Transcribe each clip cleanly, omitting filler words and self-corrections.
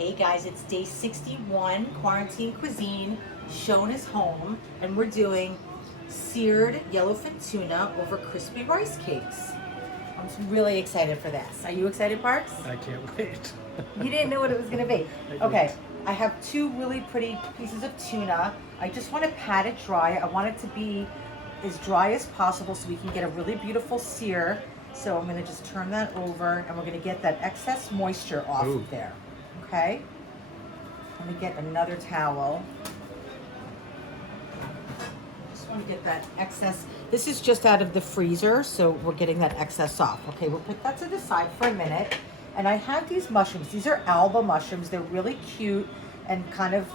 Hey guys, it's day 61, quarantine cuisine. Schoen is home, and we're doing seared yellowfin tuna over crispy rice cakes. I'm really excited for this. Are you excited, Parks? I can't wait. You didn't know what it was gonna be. I Okay, didn't. I have two really pretty pieces of tuna. I just want to pat it dry. I want it to be as dry as possible so we can get a really beautiful sear. So I'm gonna just turn that over, and we're gonna get that excess moisture off Ooh. of there. Okay? Let me get another towel. Just want to get that excess. This is just out of the freezer, so we're getting that excess off. Okay, we'll put that to the side for a minute. And I have these mushrooms. These are alba mushrooms. They're really cute and kind of,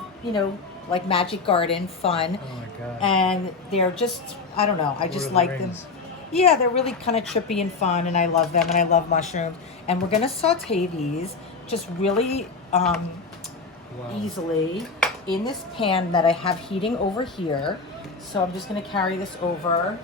like Magic Garden fun. Oh my god. And they're just, I don't know, I just Lord of the like them. Rings. Yeah, they're really kind of trippy and fun, and I love them, and I love mushrooms. And we're gonna saute these just really Wow. easily in this pan that I have heating over here. So I'm just gonna carry this over.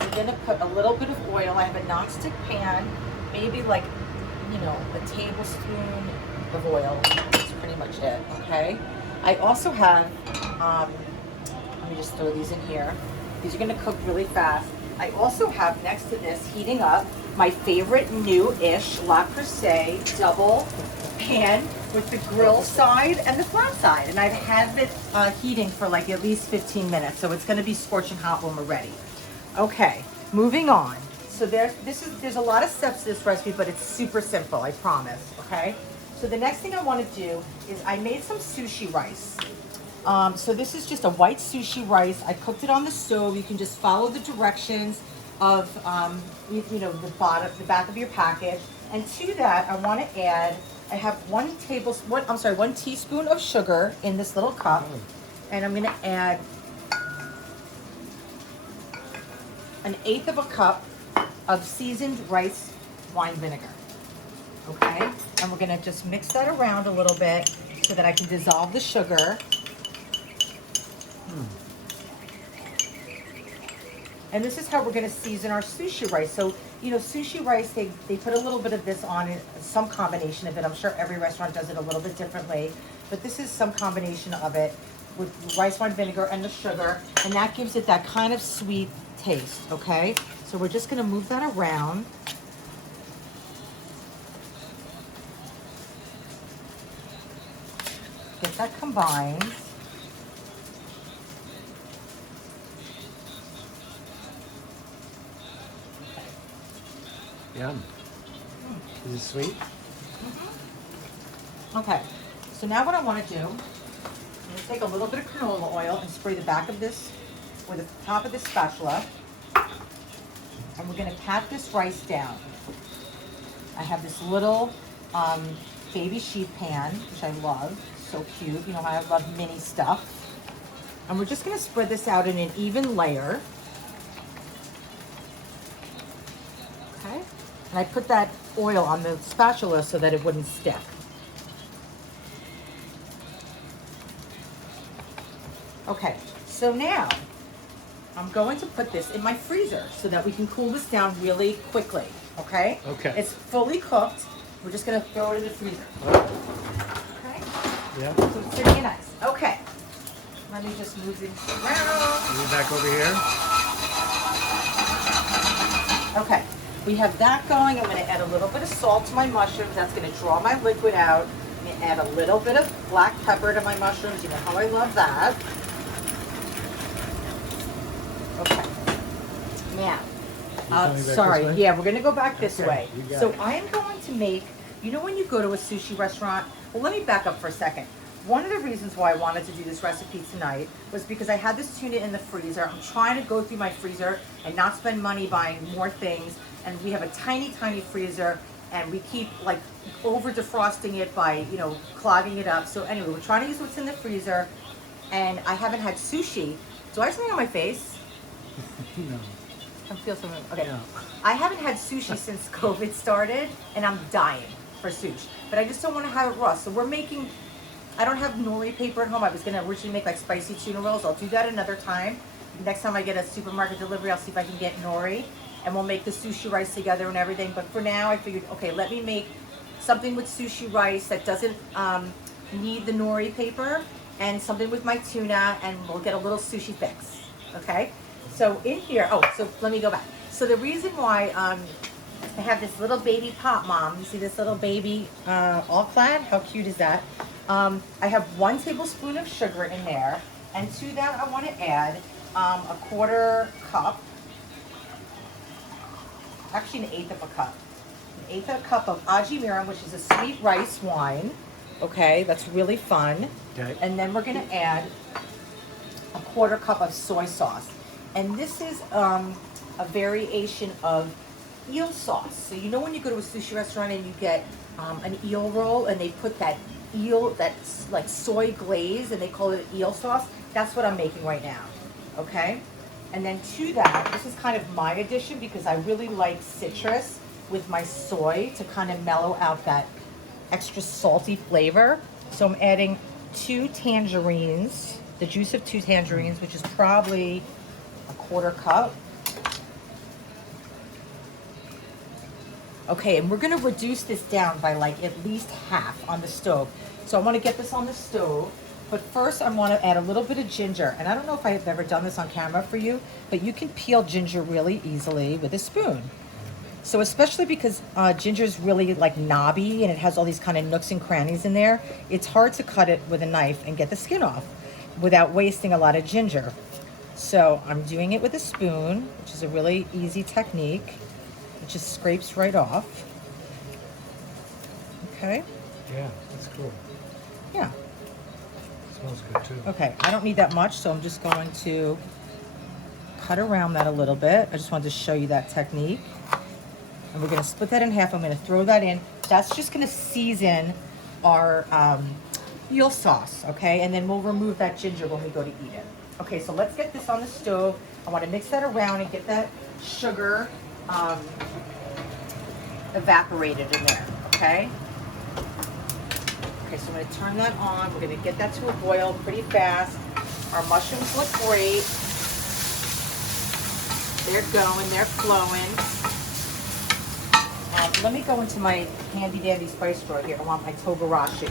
I'm gonna put a little bit of oil. I have a nonstick pan, maybe like, a tablespoon of oil. That's pretty much it, okay? I also have, let me just throw these in here. These are gonna cook really fast. I also have next to this, heating up, my favorite new-ish La Crusade double pan with the grill side and the flat side. And I've had it heating for like at least 15 minutes. So it's gonna be scorching hot when we're ready. Okay, moving on. So there's a lot of steps to this recipe, but it's super simple, I promise, okay? So the next thing I wanna do is I made some sushi rice. So this is just a white sushi rice. I cooked it on the stove. You can just follow the directions of, the back of your package. And to that, I want to add, I have 1 teaspoon of sugar in this little cup. And I'm going to add 1/8 of a cup of seasoned rice wine vinegar. Okay? And we're going to just mix that around a little bit so that I can dissolve the sugar. And this is how we're going to season our sushi rice. So, sushi rice, they put a little bit of this on it, some combination of it. I'm sure every restaurant does it a little bit differently. But this is some combination of it with rice wine vinegar and the sugar. And that gives it that kind of sweet taste, okay? So we're just going to move that around. Get that combined. Yum. Is it sweet? Okay, so now what I want to do, I'm going to take a little bit of canola oil and spray the back of this, or the top of this spatula, and we're going to pat this rice down. I have this little baby sheep pan, which I love, so cute. You know how I love mini stuff. And we're just going to spread this out in an even layer. Okay, and I put that oil on the spatula so that it wouldn't stick. Okay, so now I'm going to put this in my freezer so that we can cool this down really quickly, okay? Okay. It's fully cooked. We're just gonna throw it in the freezer. Okay? Yeah. So it's sitting in ice. Okay. Let me just move this around. Are we back over here? Okay, we have that going. I'm gonna add a little bit of salt to my mushrooms. That's gonna draw my liquid out. I'm gonna add a little bit of black pepper to my mushrooms. You know how I love that. Okay. Now, going back this sorry. way? Yeah, we're gonna go back this Okay, way. you got So it. I am going to make, when you go to a sushi restaurant, well, let me back up for a second. One of the reasons why I wanted to do this recipe tonight was because I had this tuna in the freezer. I'm trying to go through my freezer and not spend money buying more things. And we have a tiny, tiny freezer, and we keep like over defrosting it by, clogging it up. So anyway, we're trying to use what's in the freezer, and I haven't had sushi. Do I have something on my face? No. I feel something. Okay. No. I haven't had sushi since COVID started, and I'm dying for sushi. But I just don't want to have it raw. So we're making, I don't have nori paper at home. I was going to originally make like spicy tuna rolls. I'll do that another time. Next time I get a supermarket delivery, I'll see if I can get nori. And we'll make the sushi rice together and everything. But for now, I figured, okay, let me make something with sushi rice that doesn't need the nori paper, and something with my tuna, and we'll get a little sushi fix. Okay? So in here, oh, so let me go back. So the reason why I have this little baby pop mom. You see this little baby all clad? How cute is that? I have 1 tablespoon of sugar in there, and to that I want to add a 1/4 cup, actually 1/8 of a cup. 1/8 of a cup of aji mirin, which is a sweet rice wine. Okay, that's really fun. Okay. And then we're gonna add a 1/4 cup of soy sauce. And this is a variation of eel sauce. So you know when you go to a sushi restaurant and you get an eel roll and they put that eel, that's like soy glaze, and they call it eel sauce? That's what I'm making right now, okay? And then to that, this is kind of my addition because I really like citrus with my soy to kind of mellow out that extra salty flavor. So I'm adding 2 tangerines, the juice of 2 tangerines, which is probably a 1/4 cup. Okay, and we're gonna reduce this down by like at least half on the stove. So I wanna get this on the stove, but first I wanna add a little bit of ginger. And I don't know if I've ever done this on camera for you, but you can peel ginger really easily with a spoon. So especially because ginger is really like knobby and it has all these kind of nooks and crannies in there, it's hard to cut it with a knife and get the skin off without wasting a lot of ginger. So I'm doing it with a spoon, which is a really easy technique. It just scrapes right off. Okay. Yeah, that's cool. Yeah. Smells good too. Okay, I don't need that much, so I'm just going to cut around that a little bit. I just wanted to show you that technique. And we're gonna split that in half. I'm gonna throw that in. That's just gonna season our eel sauce, okay? And then we'll remove that ginger when we go to eat it. Okay, so let's get this on the stove. I wanna mix that around and get that sugar evaporated in there, okay? Okay, so I'm gonna turn that on. We're gonna get that to a boil pretty fast. Our mushrooms look great. They're going, they're flowing. Let me go into my handy dandy spice drawer here. I want my Togarashi.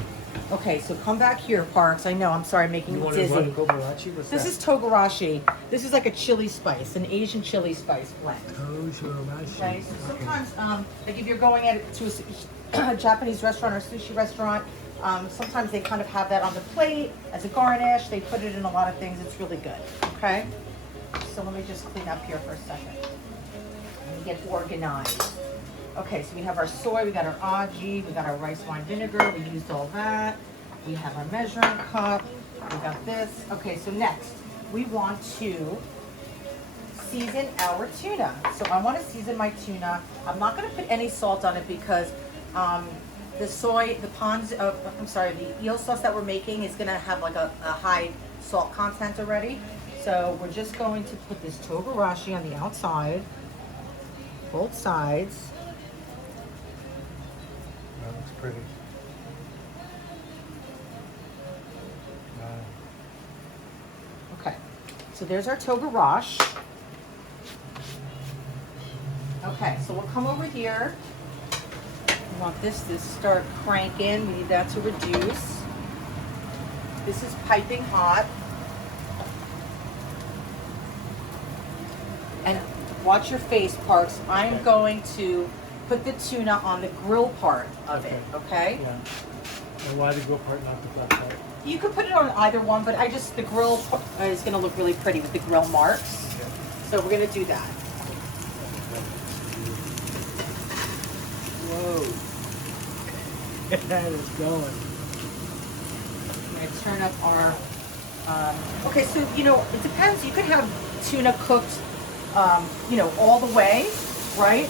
Okay, so come back here, Parks. I know, I'm sorry, I'm making you dizzy. Togarashi? What's This that? is Togarashi. This is like a chili spice, an Asian chili spice blend. Togarashi. Okay, so sometimes, like if you're going to a Japanese restaurant or sushi restaurant, sometimes they kind of have that on the plate as a garnish. They put it in a lot of things. It's really good, okay? So let me just clean up here for a second. Let me get organized. Okay, so we have our soy, we got our aji, we got our rice wine vinegar, we used all that. We have our measuring cup, we got this. Okay, so next, we want to season our tuna. So I want to season my tuna. I'm not going to put any salt on it because the eel sauce that we're making is going to have like a high salt content already. So we're just going to put this Togarashi on the outside, both sides. That looks pretty. Wow. Okay, so there's our Togarashi. Okay, so we'll come over here. We want this to start cranking. We need that to reduce. This is piping hot. And watch your face, Parks. I'm going to put the tuna on the grill part of it, okay? Yeah. And why the grill part, not the flat part? You could put it on either one, but the grill is gonna look really pretty with the grill marks. Yeah. So we're gonna do that. Whoa. That is going. I'm gonna turn up our, okay, so, it depends. You could have tuna cooked, all the way, right?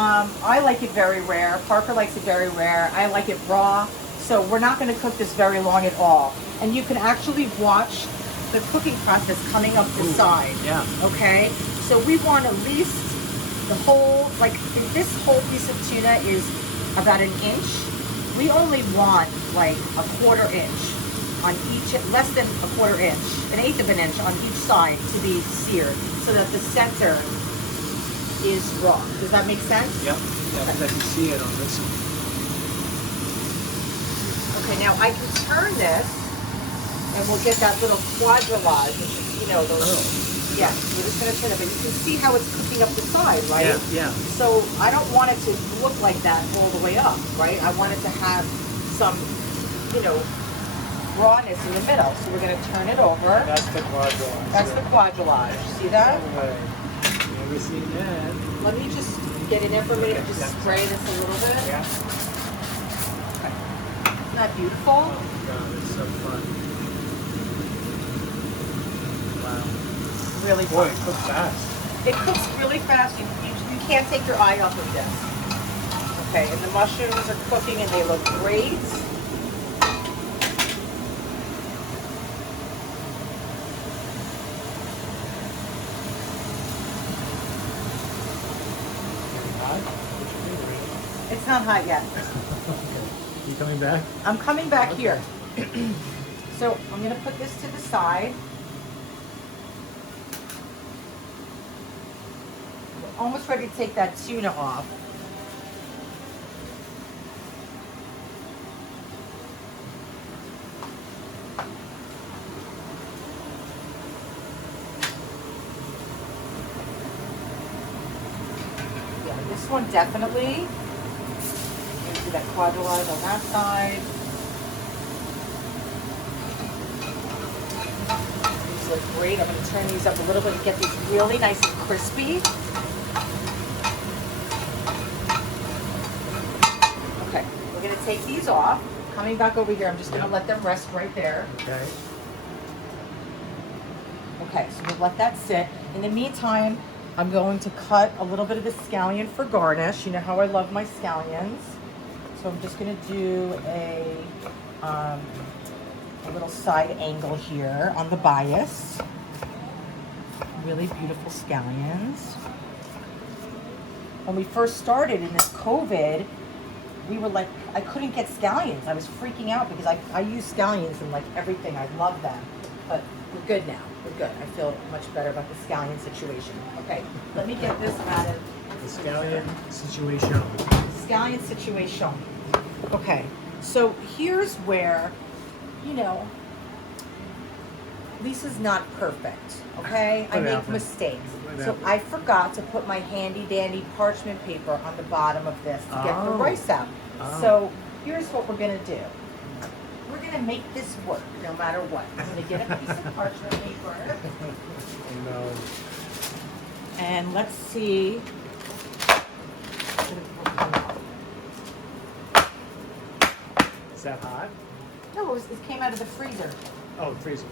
I like it very rare. Parker likes it very rare. I like it raw. So we're not gonna cook this very long at all. And you can actually watch the cooking process coming up the side. Yeah. Okay? So we want at least the whole, this whole piece of tuna is about 1 inch. We only want like 1/4 inch on each, less than 1/4 inch, 1/8 of an inch on each side to be seared so that the center is raw. Does that make sense? Yep. Yeah, because I can see it on this one. Okay, now I can turn this and we'll get that little quadrillage, which is, you know, those. Oh. Yeah, we're just going to turn it, but you can see how it's cooking up the side, right? Yeah. So I don't want it to look like that all the way up, right? I want it to have some, you know, rawness in the middle. So we're going to turn it over. That's the quadrillage. That's the quadrillage. See that? No way. Never seen that. Let me just get in there for a minute and just spray this a little bit. Yeah. Okay. Isn't that beautiful? Oh my god, it's so fun. Wow. Really Boy, fun. it cooks fast. It cooks really fast. You can't take your eye off of this. Okay, and the mushrooms are cooking and they look great. Hot? What you doing? It's not hot yet. Okay. You coming back? I'm coming back here. So I'm going to put this to the side. We're almost ready to take that tuna off. Yeah, this one definitely. Do that quadrillage on that side. These look great. I'm going to turn these up a little bit and get these really nice and crispy. Okay, we're going to take these off. Coming back over here, I'm just going to let them rest right there. Okay. Okay, so we'll let that sit. In the meantime, I'm going to cut a little bit of the scallion for garnish. You know how I love my scallions. So I'm just going to do a little side angle here on the bias. Really beautiful scallions. When we first started in this COVID, we were like, I couldn't get scallions. I was freaking out because I use scallions in like everything. I love them. But we're good now. We're good. I feel much better about the scallion situation. Okay, let me get this out of The scallion situation. scallion situation. Okay, so here's where, you know, Lisa's not perfect, okay? I make mistakes. So I forgot to put my handy dandy parchment paper on the bottom of this to get the rice out. So here's what we're gonna do. We're gonna make this work no matter what. I'm gonna get a piece of parchment paper. No. And let's see. Is that hot? No, it came out of the freezer. Oh, freezer.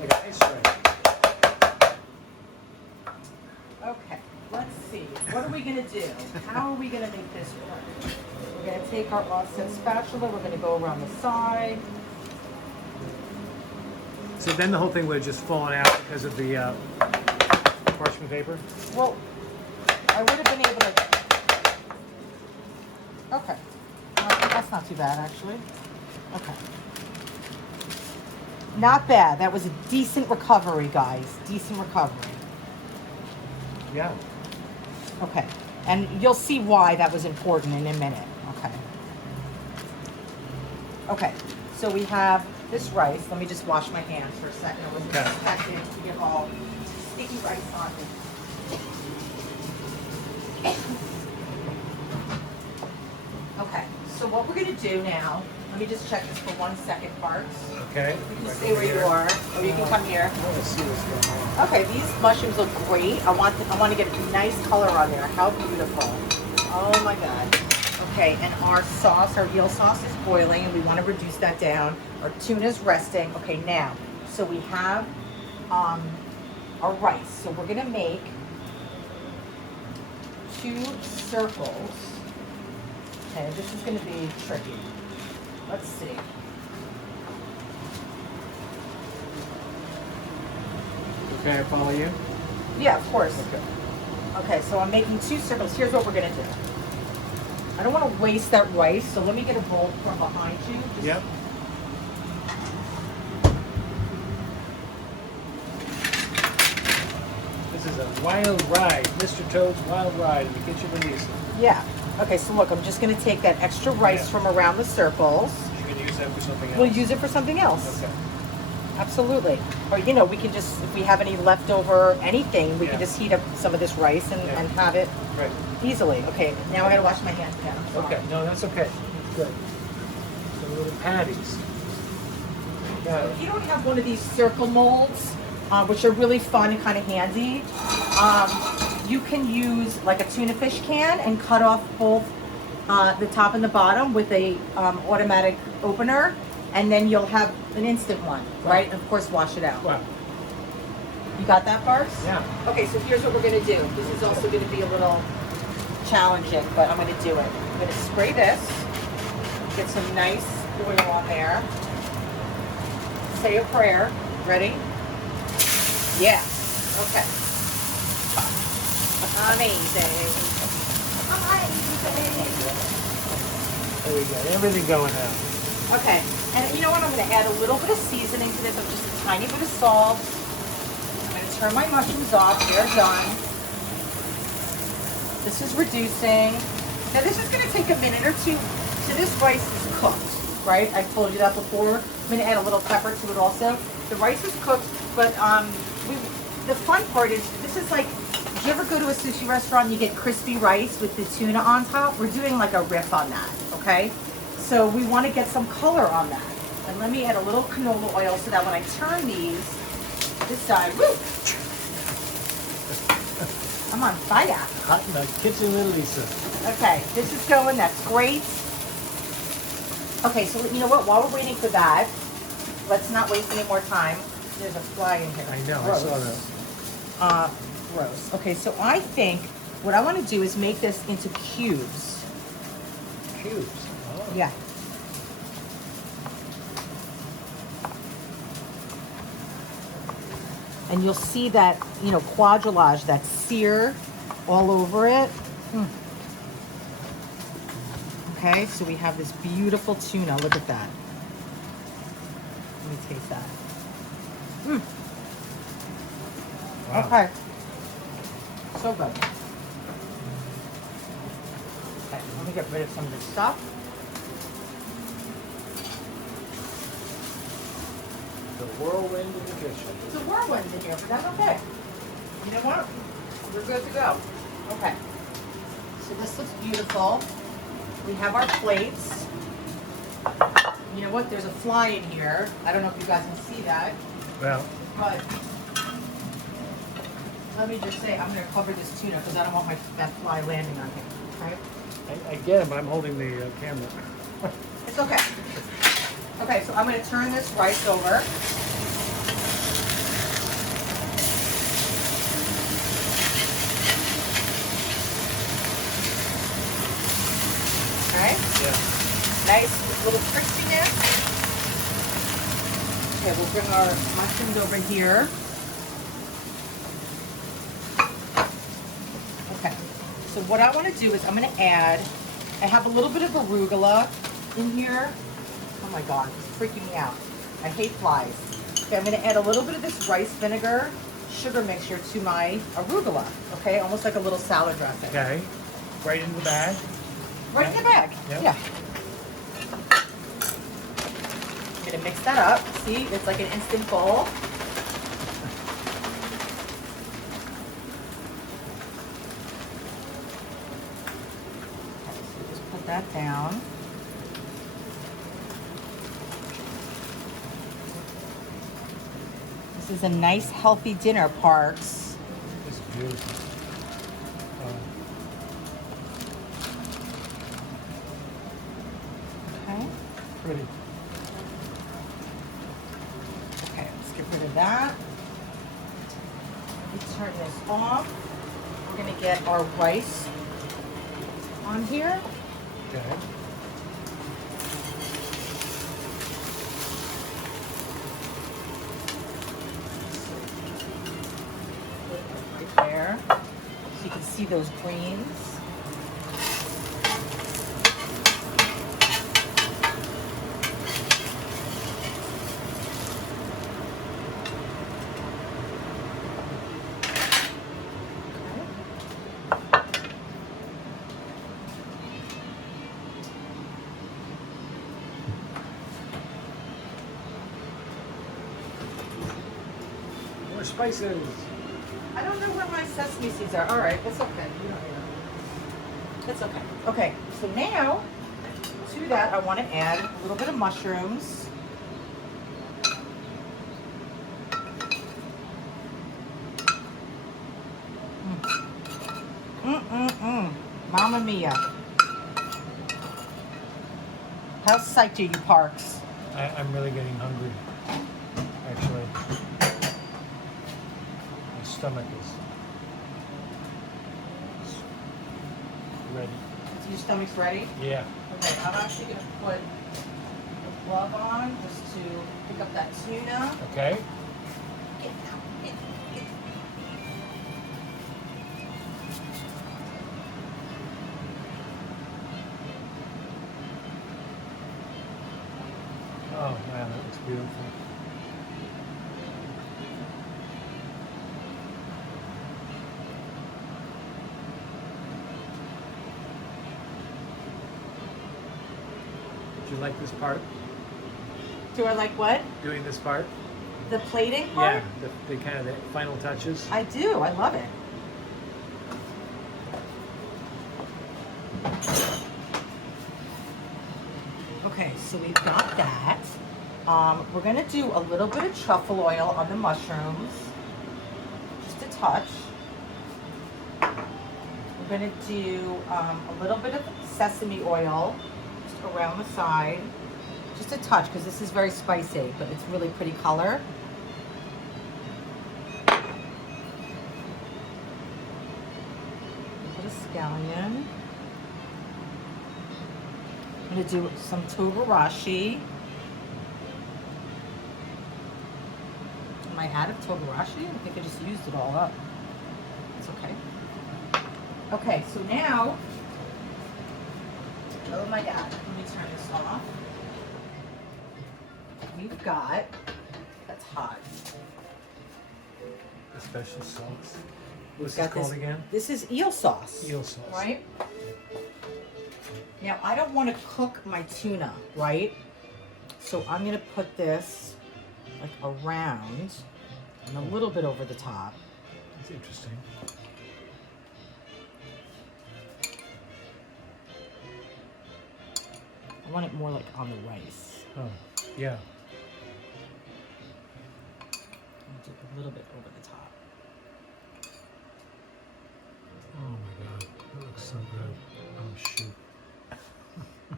Like an ice tray. Okay, let's see. What are we gonna do? How are we gonna make this work? We're gonna take our offset spatula. We're gonna go around the side. So then the whole thing would have just fallen out because of the parchment paper? Well, I would have been able to. Okay, that's not too bad actually. Okay. Not bad. That was a decent recovery, guys. Decent recovery. Yeah. Okay. And you'll see why that was important in a minute. Okay. Okay. So we have this rice. Let me just wash my hands for a second. I wasn't expecting to get all sticky rice on me. Okay. So what we're going to do now, let me just check this for 1 second, Parks. Okay. You can stay where you are, or you can come here. I want to see what's going on. Okay, these mushrooms look great. I want to get a nice color on there. How beautiful. Oh my God. Okay, and our sauce, our eel sauce is boiling and we want to reduce that down. Our tuna's resting. Okay, now, so we have our rice. So we're gonna make 2 circles. Okay, this is gonna be tricky. Let's see. Okay, I follow you? Yeah, of course. Okay. Okay, so I'm making 2 circles. Here's what we're gonna do. I don't want to waste that rice, so let me get a bowl from behind you. Just Yep. This is a wild ride, Mr. Toad's wild ride in the kitchen with Lisa. Yeah. Okay, so look, I'm just gonna take that extra rice from around the circles. You're gonna use that for something else? We'll use it for something else. Okay. Absolutely. Or, you know, we can just, if we have any leftover anything, we can just heat up some of this rice and have it easily. Okay, now I gotta wash my hands again. I'm sorry. Okay, no, that's okay. Good. Some little patties. Got it. If you don't have one of these circle molds, which are really fun and kind of handy, you can use like a tuna fish can and cut off both the top and the bottom with a automatic opener, and then you'll have an instant one, right? And of course, wash it out. Wow. You got that, Bars? Yeah. Okay, so here's what we're gonna do. This is also gonna be a little challenging, but I'm gonna do it. I'm gonna spray this, get some nice oil on there. Say a prayer. Ready? Yeah. Okay. Amazing. There we go. Everything going on. Okay. And you know what? I'm going to add a little bit of seasoning to this. Just a tiny bit of salt. I'm going to turn my mushrooms off. They're done. This is reducing. Now this is going to take a minute or two. So this rice is cooked, right? I told you that before. I'm going to add a little pepper to it also. The rice is cooked, but the fun part is this is like, if you ever go to a sushi restaurant and you get crispy rice with the tuna on top, we're doing like a riff on that, okay? So we want to get some color on that. And let me add a little canola oil so that when I turn these, this side, woo! I'm on fire. Hot in the kitchen with Lisa. Okay, this is going, that's great. Okay, so you know what, while we're waiting for that, let's not waste any more time. There's a fly in here. I know, Gross. I saw that. Gross. Okay, so I think what I want to do is make this into cubes. Cubes. Oh. Yeah. And you'll see that, you know, quadrillage, that sear all over it. Okay, so we have this beautiful tuna. Look at that. Let me taste that. Wow. Okay. So good. Okay, let me get rid of some of this stuff. The whirlwind in the kitchen. It's a whirlwind in here, but that's okay. You know what? We're good to go. Okay. So this looks beautiful. We have our plates. You know what? There's a fly in here. I don't know if you guys can see that, Well, but let me just say I'm going to cover this tuna because I don't want that fly landing on here. Okay? I get it, but I'm holding the camera. It's okay. Okay, so I'm going to turn this rice over. Okay? Yeah. Nice little crispiness. Okay, we'll bring our mushrooms over here. Okay, so what I want to do is I'm going to add, I have a little bit of arugula in here. Oh my God, it's freaking me out. I hate flies. Okay, I'm going to add a little bit of this rice vinegar sugar mixture to my arugula. Okay, almost like a little salad dressing. Okay. Right in the bag. Right in the bag. Yep. Yeah. I'm gonna mix that up. See, it's like an instant bowl. Okay, so just put that down. This is a nice, healthy dinner, Parks. It's beautiful. Okay. Pretty. Okay, let's get rid of that. We turn this off. We're gonna get our rice on here. Okay. Right there. So you can see those greens. spices. I don't know where my sesame seeds are. All right, that's okay. You don't need them. That's okay. Okay, so now to that I want to add a little bit of mushrooms. Mamma mia. How psyched are you, Parks? I'm really getting hungry. Actually, my stomach is ready. Your stomach's ready? Yeah. Okay, I'm actually going to put the glove on just to pick up that tuna. Okay. Get out. Get. Oh man, that looks beautiful. Did you like this part? Do I like what? Doing this part? The plating part? Yeah, the kind of the final touches. I do. I love it. Okay, so we've got that. We're going to do a little bit of truffle oil on the mushrooms. Just a touch. We're going to do a little bit of sesame oil just around the side. Just a touch because this is very spicy, but it's really pretty color. A bit of scallion. I'm going to do some Togarashi. Am I out of Togarashi? I think I just used it all up. It's okay. Okay, so now, oh my God, let me turn this off. We've got, that's hot. The special sauce. What's Got this called this- again? This is eel sauce. Eel sauce. Right? Now, I don't want to cook my tuna, right? So I'm going to put this like around and a little bit over the top. That's interesting. I want it more like on the rice. Oh, yeah. I'll do a little bit over the top. Oh my God, that looks so good. Oh shoot.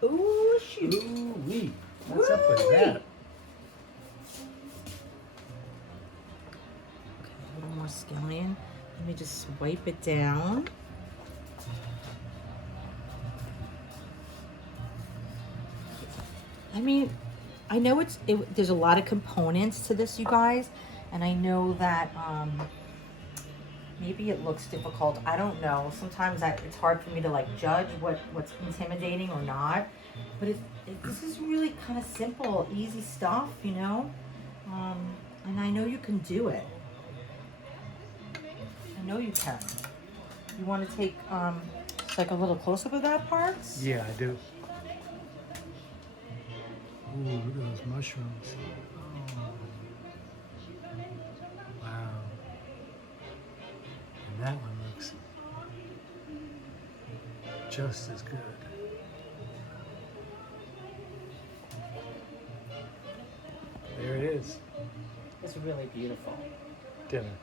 Ooh, shoot. Ooh-wee. What's up with Woo-wee. that? Okay, a little more scallion. Let me just wipe it down. I mean, I know there's a lot of components to this, you guys, and I know that maybe it looks difficult. I don't know. Sometimes it's hard for me to like judge what's intimidating or not. But this is really kind of simple, easy stuff, you know. And I know you can do it. I know you can. You want to take like a little close up of that part? Yeah, I do. Ooh, look at those mushrooms. Oh. Wow. And that one looks just as good. There it is. It's really beautiful. Dinner.